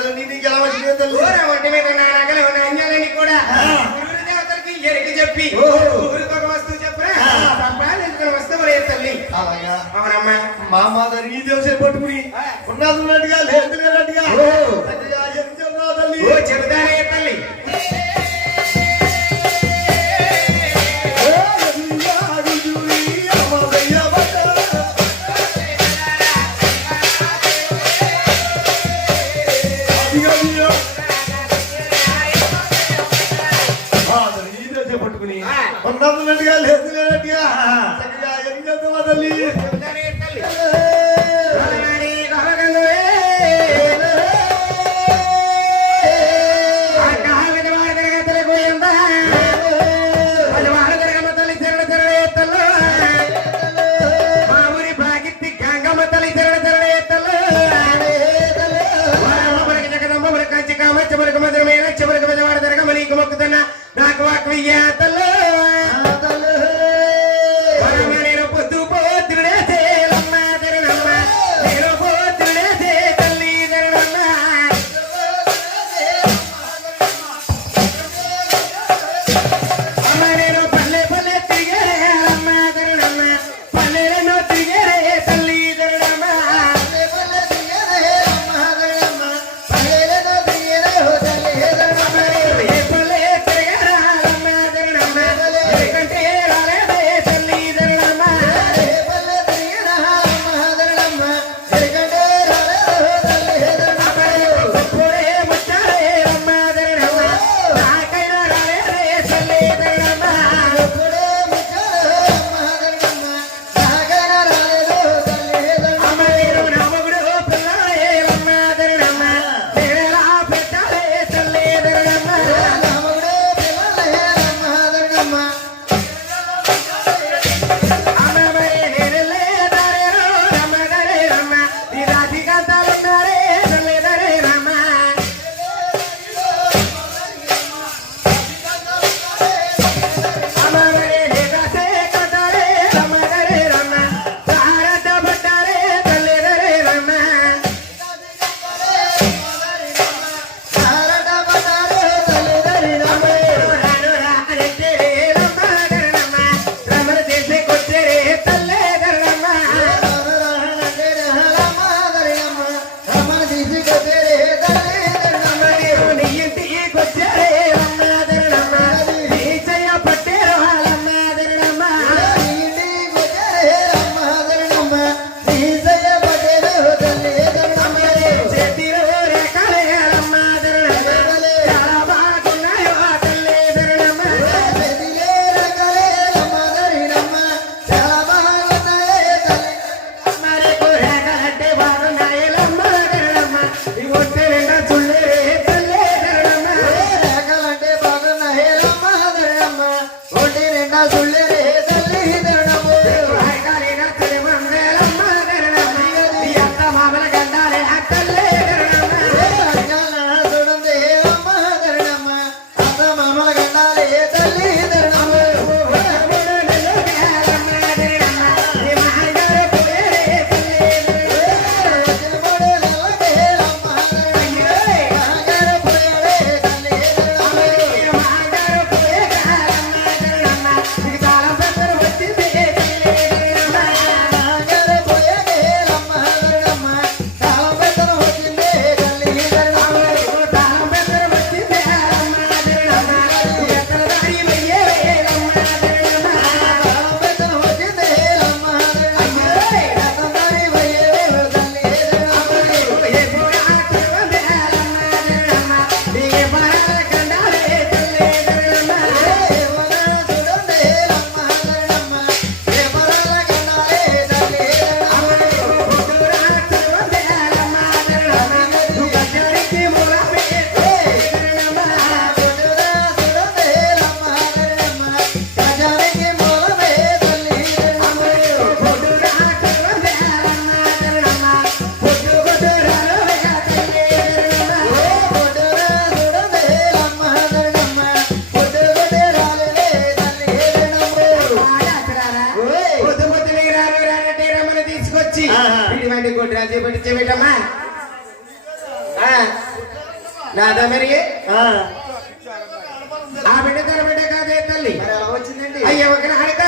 రాజాలు నీది గెలవచ్చిన ఒంటి మీద ఉన్న రాగలు అన్యాలని కూడా గురు దేవతలకి ఎరికి చెప్పి గురుతో ఒక వస్తువు చెప్పరా? మా మాదరి ఈ దేవసే పట్టుకుని ఉన్నది ఉన్నట్టుగా లేదు లేనట్టుగా ఉన్నట్టుగా లేదు లేనట్టుగా ఎన్ని తల్లి? నాదా మరి? ఆ. బిడ్డ తన బిడ్డ కాదే తల్లి? అయ్యవకన హరిత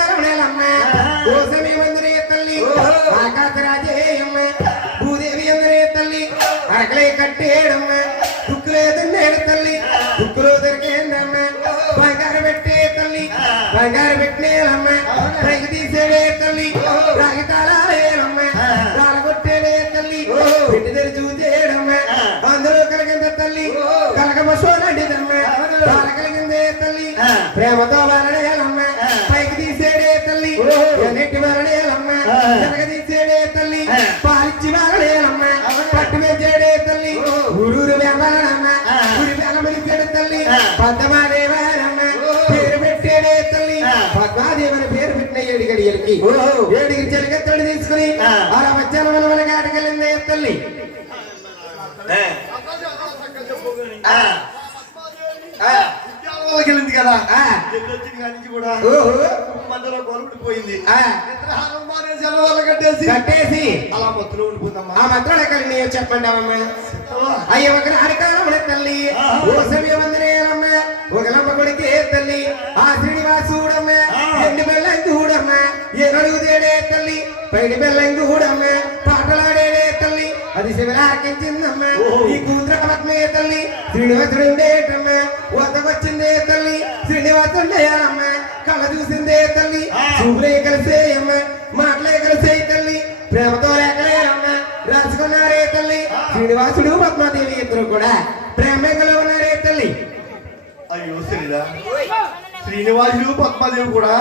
ఏడు గడియలకి ఏడుగురి చెలికత్తడి తీసుకుని. ఆ, ఆ, ఉద్యోగంలోకి వెళ్ళింది కదా. కాడి మధ్యలో గొలుపుడిపోయింది కట్టేసి. కట్టేసి. అలా మొత్తులో ఆ చెప్పండి అమ్మ. అయ్య ఒక అడకాలముల తల్లి. ఓ సమయమందనేలమ్మ ఒక లంబ కొడుకే తేడే తల్లి పైడి బెల్లం చూడమ్మ పాటలాడేడే తల్లి అది శివరాకించిందమ్మ ఈ కూతుర పద్మే తల్లి శ్రీనివాసుడు ఉండేటమ్మ వద్దకొచ్చిందే తల్లి శ్రీనివాసుండేయాలమ్మ కళ్ళ చూసిందే తల్లి చూపులే కలిసేయమ్మ. మాటలే కలిసే తల్లి ప్రేమతో లేకలేరమ్మ. రాసుకున్నారే తల్లి శ్రీనివాసుడు పద్మాదేవి ఇద్దరు కూడా ప్రేమలో ఉన్నారే తల్లి. అయ్యో శ్రీరా శ్రీనివాసుడు పద్మాదేవి కూడా?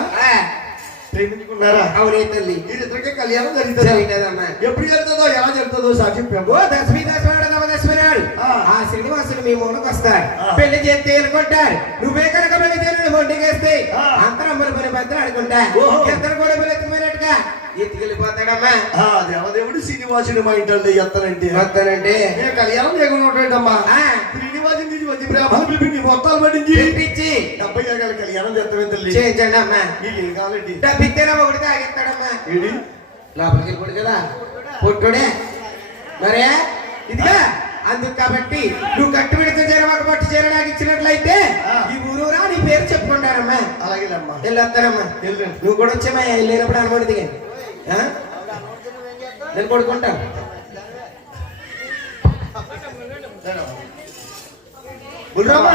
ప్రేమించుకున్నారా? అవునే తల్లి. వీరిద్దరికే కళ్యాణం జరుగుతుంది. జరిగినదమ్మా. ఎప్పుడు జరుగుతుందో ఎలా జరుగుతుందో సాక్షి దశమి దశవాడు నాడు ఆ. శ్రీనివాసుడు మీ మూలకు వస్తాడు. ఆ. పెళ్ళి చేస్తే ఎలుకొంటారు నువ్వే కనుక పెళ్ళి చేయను ఒంటికేస్తే ఆ. అంతరమ్మని పని భద్ర. ఇద్దరు కూడా పిల్లెత్తుకుపోయినట్టుగా ఎత్తుకెళ్ళిపోతాడమ్మా. దేవదేవుడు శ్రీనివాసుడు మా ఇంట్లో ఎత్తనంటే. కళ్యాణం చేయకుండా బ్రాహ్మణులు మొత్తాలు పిలిపించి. డెబ్బై కళ్యాణం తల్లి. చేయించండి అమ్మా నీకు ఏం కావాలండి? డబ్బిత్తేనా ఒకటి తాగిస్తాడమ్మా. ఏంటి? లోపలికి వెళ్ళిపోడు కదా. పొట్టుడే. మరే ఇదిగా. అందుకు కాబట్టి నువ్వు కట్టు విడితే చేరవాక పట్టు చీర నాకు ఇచ్చినట్లయితే ఈ ఊరూరా నీ పేరు చెప్పుకుంటారమ్మా అలాగేనమ్మా వెళ్ళొస్తానమ్మా. నువ్వు కూడా వచ్చామా వెళ్ళినప్పుడు అనుకోండి దిగా నేను కొడుకుంటా விடுறாம